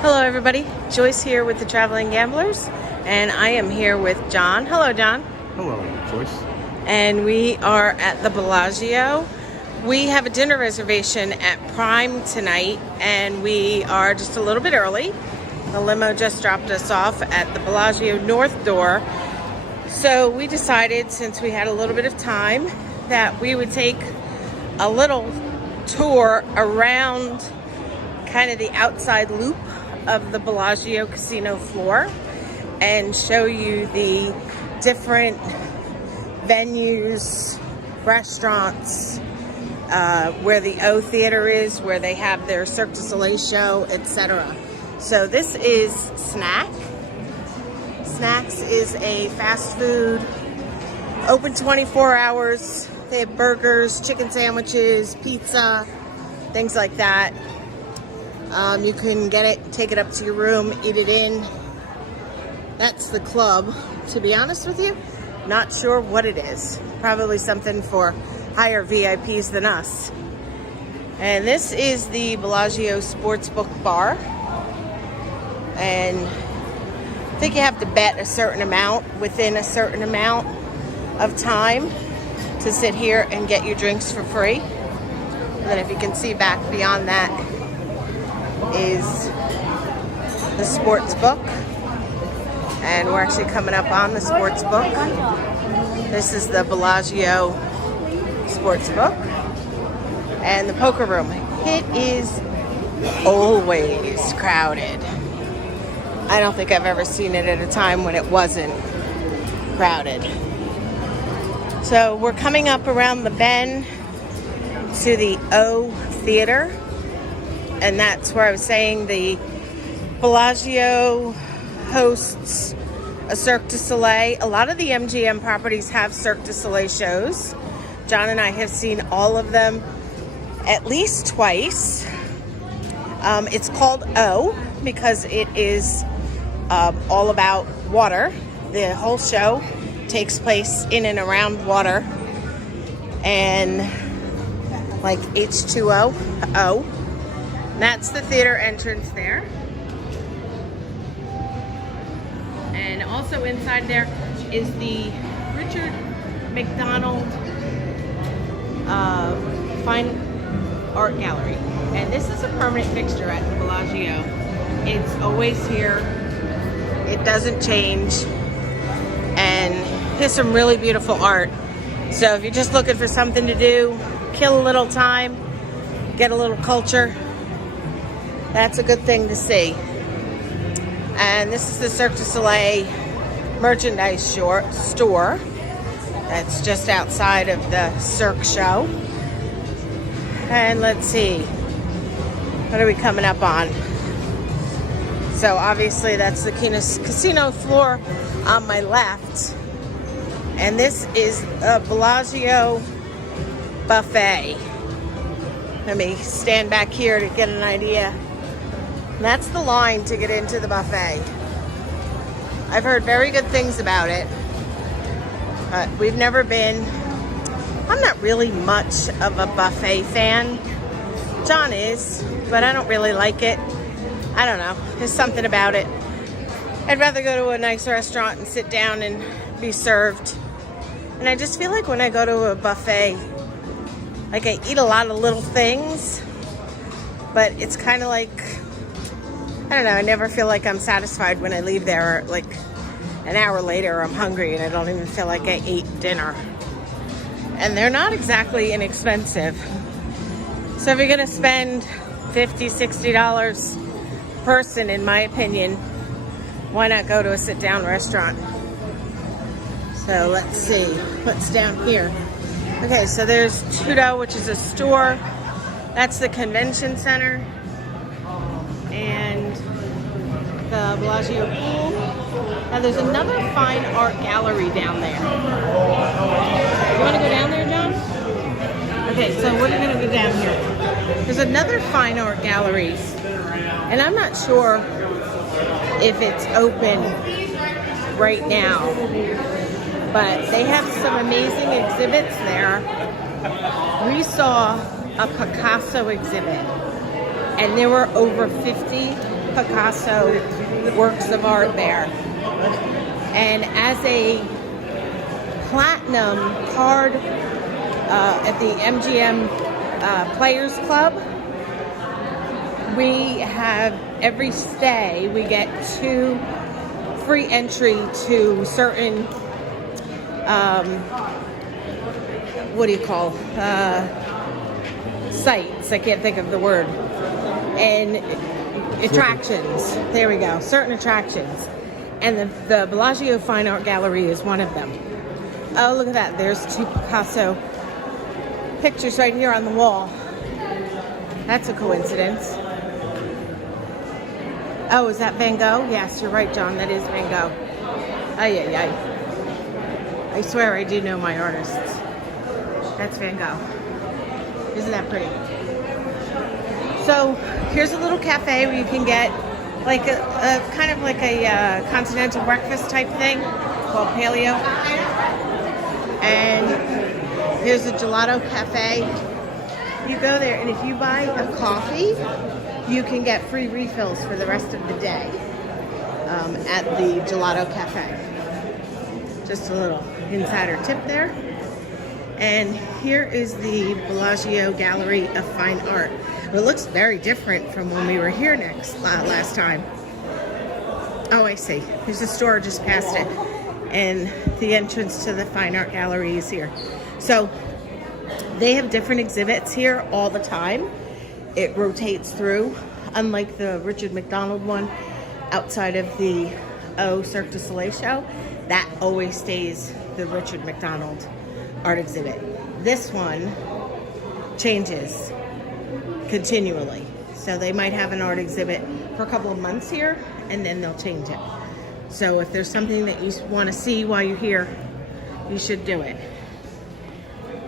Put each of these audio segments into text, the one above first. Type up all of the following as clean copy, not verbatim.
Hello everybody, Joyce here with the Traveling Gamblers, and I am here with John. Hello John. Hello, Joyce. And we are at the Bellagio. We have a dinner reservation at Prime tonight, and we are just a little bit early. The limo just dropped us off at the Bellagio North door. So we decided, since we had a little bit of time, that we would take a little tour around kind of the outside loop of the Bellagio casino floor and show you the different venues, restaurants, where the O Theater is, where they have their Cirque du Soleil show, etc. So this is Snack. Snacks is a fast food, open 24 hours. They have burgers, chicken sandwiches, pizza, things like that. You can get it, take it up to your room, eat it in. That's the club. To be honest with you, not sure what it is. Probably something for higher VIPs than us. And this is the Bellagio Sportsbook Bar. And I think you have to bet a certain amount within a certain amount of time to sit here and get your drinks for free. And then if you can see back beyond that is the sports book, and we're actually coming up on the sports book. This is the Bellagio sports book and the poker room. It is always crowded. I don't think I've ever seen it at a time when it wasn't crowded. So we're coming up around the bend to the O Theater. And that's where I was saying the Bellagio hosts a Cirque du Soleil. A lot of the MGM properties have Cirque du Soleil shows. John and I have seen all of them at least twice. It's called O because it is all about water. The whole show takes place in and around water. And like H2O, O. That's the theater entrance there. And also inside there is the Richard McDonald Fine Art Gallery. And this is a permanent fixture at the Bellagio. It's always here. It doesn't change. And there's some really beautiful art. So if you're just looking for something to do, kill a little time, get a little culture, that's a good thing to see. And this is the Cirque du Soleil merchandise store. That's just outside of the Cirque show. And let's see, what are we coming up on? So obviously that's the casino floor on my left. And this is a Bellagio buffet. Let me stand back here to get an idea. That's the line to get into the buffet. I've heard very good things about it, but we've never been. I'm not really much of a buffet fan. John is, but I don't really like it. I don't know. There's something about it. I'd rather go to a nice restaurant and sit down and be served. And I just feel like when I go to a buffet, like I eat a lot of little things, but it's kind of like, I don't know, I never feel like I'm satisfied when I leave there. Like an hour later, I'm hungry and I don't even feel like I ate dinner. And they're not exactly inexpensive. So if you're gonna spend $50, $60 per person, in my opinion, why not go to a sit-down restaurant? So let's see, what's down here? Okay, so there's Tudo, which is a store. That's the convention center. And the Bellagio pool. Now there's another fine art gallery down there. You want to go down there, John? Okay, so we're going to go down here. There's another fine art gallery, and I'm not sure if it's open right now, but they have some amazing exhibits there. We saw a Picasso exhibit, and there were over 50 Picasso works of art there. And as a platinum card at the MGM Players Club, we have every stay, we get 2 free entry to certain, what do you call, sites, I can't think of the word, and attractions, there we go, certain attractions. And the Bellagio Fine Art Gallery is one of them. Oh, look at that, there's 2 Picasso pictures right here on the wall. That's a coincidence. Oh, is that Van Gogh? Yes, you're right, John. That is Van Gogh. Ay, ay, ay. I swear I do know my artists. That's Van Gogh. Isn't that pretty? So here's a little cafe where you can get like a kind of like a continental breakfast type thing called Paleo. And here's a gelato cafe. You go there, and if you buy a coffee, you can get free refills for the rest of the day at the Gelato Cafe. Just a little insider tip there. And here is the Bellagio Gallery of Fine Art. It looks very different from when we were here last time. Oh, I see. There's a store just past it. And the entrance to the Fine Art Gallery is here. So they have different exhibits here all the time. It rotates through, unlike the Richard McDonald one outside of the Cirque du Soleil show. That always stays the Richard McDonald art exhibit. This one changes continually. So they might have an art exhibit for a couple of months here, and then they'll change it. So if there's something that you want to see while you're here, you should do it.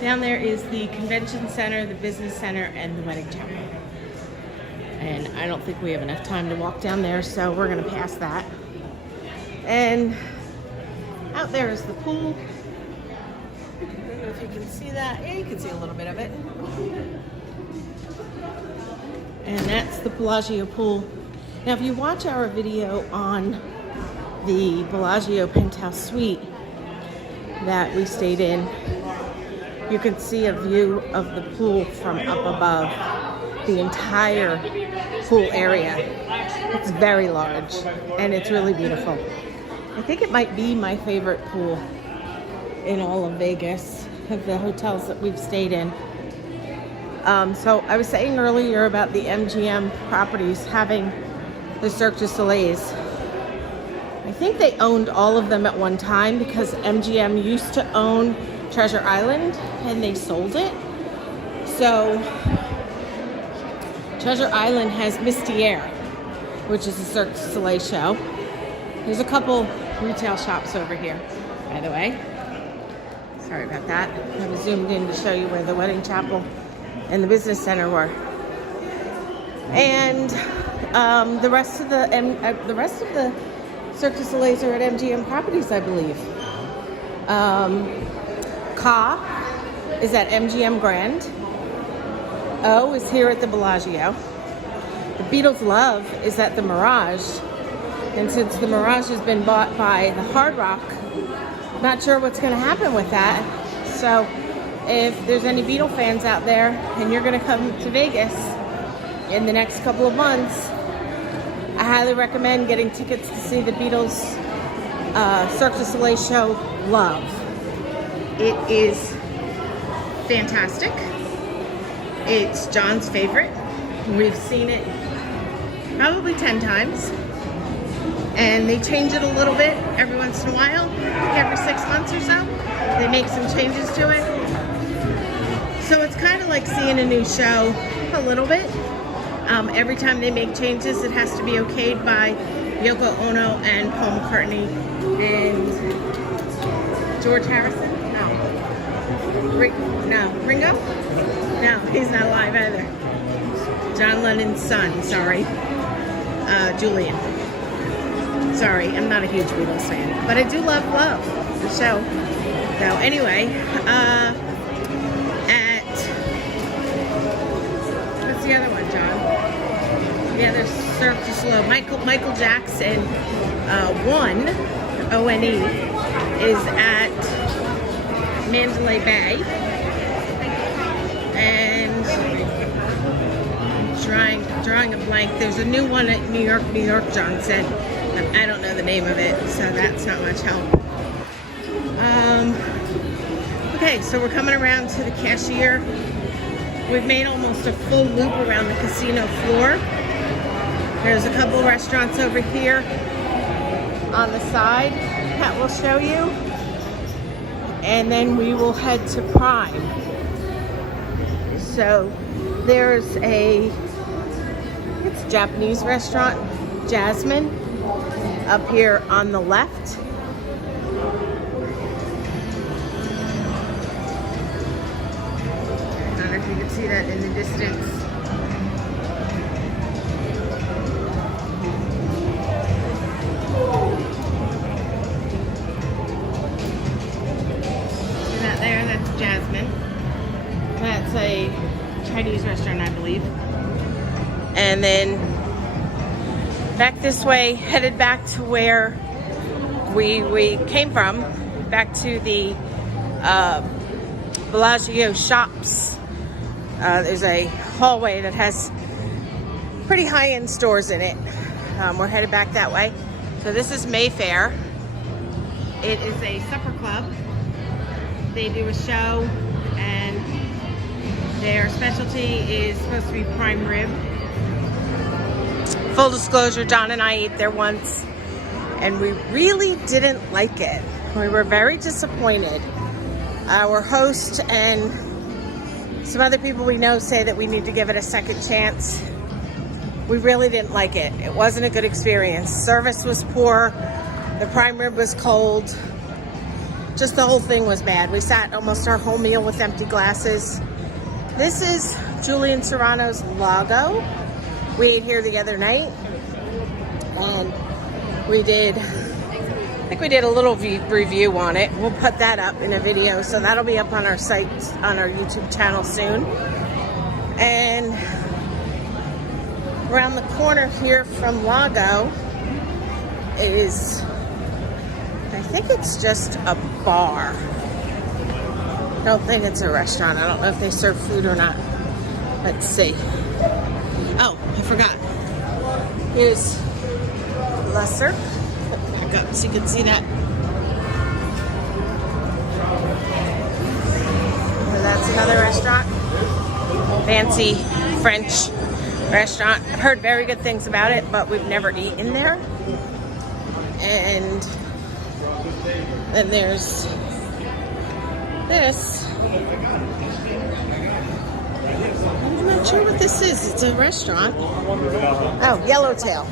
Down there is the convention center, the business center, and the wedding chapel. And I don't think we have enough time to walk down there, so we're going to pass that. And out there is the pool. I don't know if you can see that. Yeah, you can see a little bit of it. And that's the Bellagio pool. Now, if you watch our video on the Bellagio penthouse suite that we stayed in, you can see a view of the pool from up above. The entire pool area. It's very large and it's really beautiful. I think it might be my favorite pool in all of Vegas, of the hotels that we've stayed in. So I was saying earlier about the MGM properties having the Cirque du Soleils. I think they owned all of them at one time because MGM used to own Treasure Island and they sold it. So Treasure Island has Misty Air, which is a Cirque du Soleil show. There's a couple retail shops over here, by the way. Sorry about that. I was zoomed in to show you where the wedding chapel and the business center were. And the rest of the Cirque du Soleils are at MGM properties, I believe. Ka is at MGM Grand. O is here at the Bellagio. The Beatles' Love is at the Mirage. And since the Mirage has been bought by the Hard Rock, not sure what's going to happen with that. So if there's any Beatle fans out there and you're going to come to Vegas in the next couple of months, I highly recommend getting tickets to see the Beatles Cirque du Soleil show, Love. It is fantastic. It's John's favorite. We've seen it probably 10 times. And they change it a little bit every once in a while. Like every 6 months or so, they make some changes to it. So it's kind of like seeing a new show a little bit. Every time they make changes, it has to be okayed by Yoko Ono and Paul McCartney and George Harrison. No. Ringo? No, he's not alive either. John Lennon's son, sorry. Julian. Sorry, I'm not a huge Beatles fan, but I do love the show. So anyway, what's the other one, John? Yeah, there's Surf to Slow. Michael Jackson, 1 ONE is at Mandalay Bay, and drawing a blank. There's a new one at New York, John said. I don't know the name of it, so that's not much help. Okay, so we're coming around to the cashier. We've made almost a full loop around the casino floor. There's a couple restaurants over here on the side that we'll show you. And then we will head to Prime. So there's it's a Japanese restaurant, Jasmine, up here on the left. I don't know if you can see that in the distance. See that there? That's Jasmine. That's a Chinese restaurant, I believe. And then back this way, headed back to where we came from, back to the Bellagio shops. There's a hallway that has pretty high-end stores in it. We're headed back that way. So this is Mayfair. It is a supper club. They do a show, and their specialty is supposed to be prime rib. Full disclosure, John and I ate there once, and we really didn't like it. We were very disappointed. Our host and some other people we know say that we need to give it a second chance. We really didn't like it. It wasn't a good experience. Service was poor. The prime rib was cold. Just the whole thing was bad. We sat almost our whole meal with empty glasses. This is Julian Serrano's Lago. We ate here the other night, and I think we did a little review on it. We'll put that up in a video, so that'll be up on our site, on our YouTube channel soon. And around the corner here from Lago is, I think it's just a bar. I don't think it's a restaurant. I don't know if they serve food or not. Let's see. Oh, I forgot. Here's Lesser. Back up so you can see that. So that's another restaurant. Fancy French restaurant. I've heard very good things about it, but we've never eaten there. And then there's this. I'm not sure what this is. It's a restaurant. Oh, Yellowtail.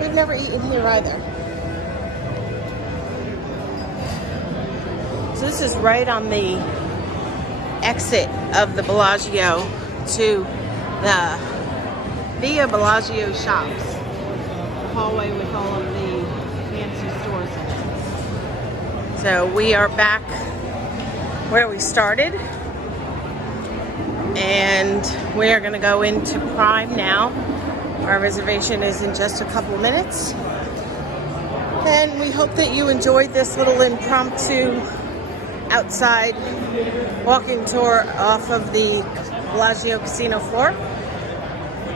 We've never eaten here either. So this is right on the exit of the Bellagio to the Via Bellagio shops. The hallway with all of the fancy stores in it. So we are back where we started. And we are going to go into Prime now. Our reservation is in just a couple minutes. And we hope that you enjoyed this little impromptu outside walking tour off of the Bellagio casino floor.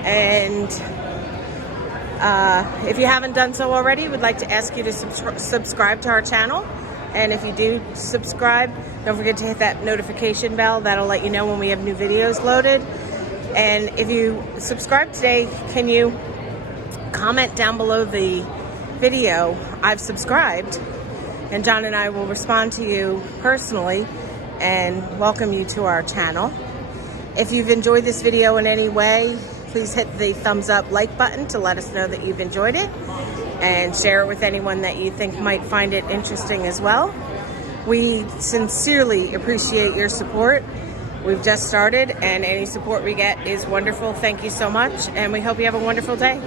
And if you haven't done so already, we'd like to ask you to subscribe to our channel. And if you do subscribe, don't forget to hit that notification bell. That'll let you know when we have new videos loaded. And if you subscribe today, can you comment down below the video, I've subscribed, and John and I will respond to you personally and welcome you to our channel. If you've enjoyed this video in any way, please hit the thumbs up like button to let us know that you've enjoyed it, and share it with anyone that you think might find it interesting as well. We sincerely appreciate your support. We've just started, and any support we get is wonderful. Thank you so much, and we hope you have a wonderful day.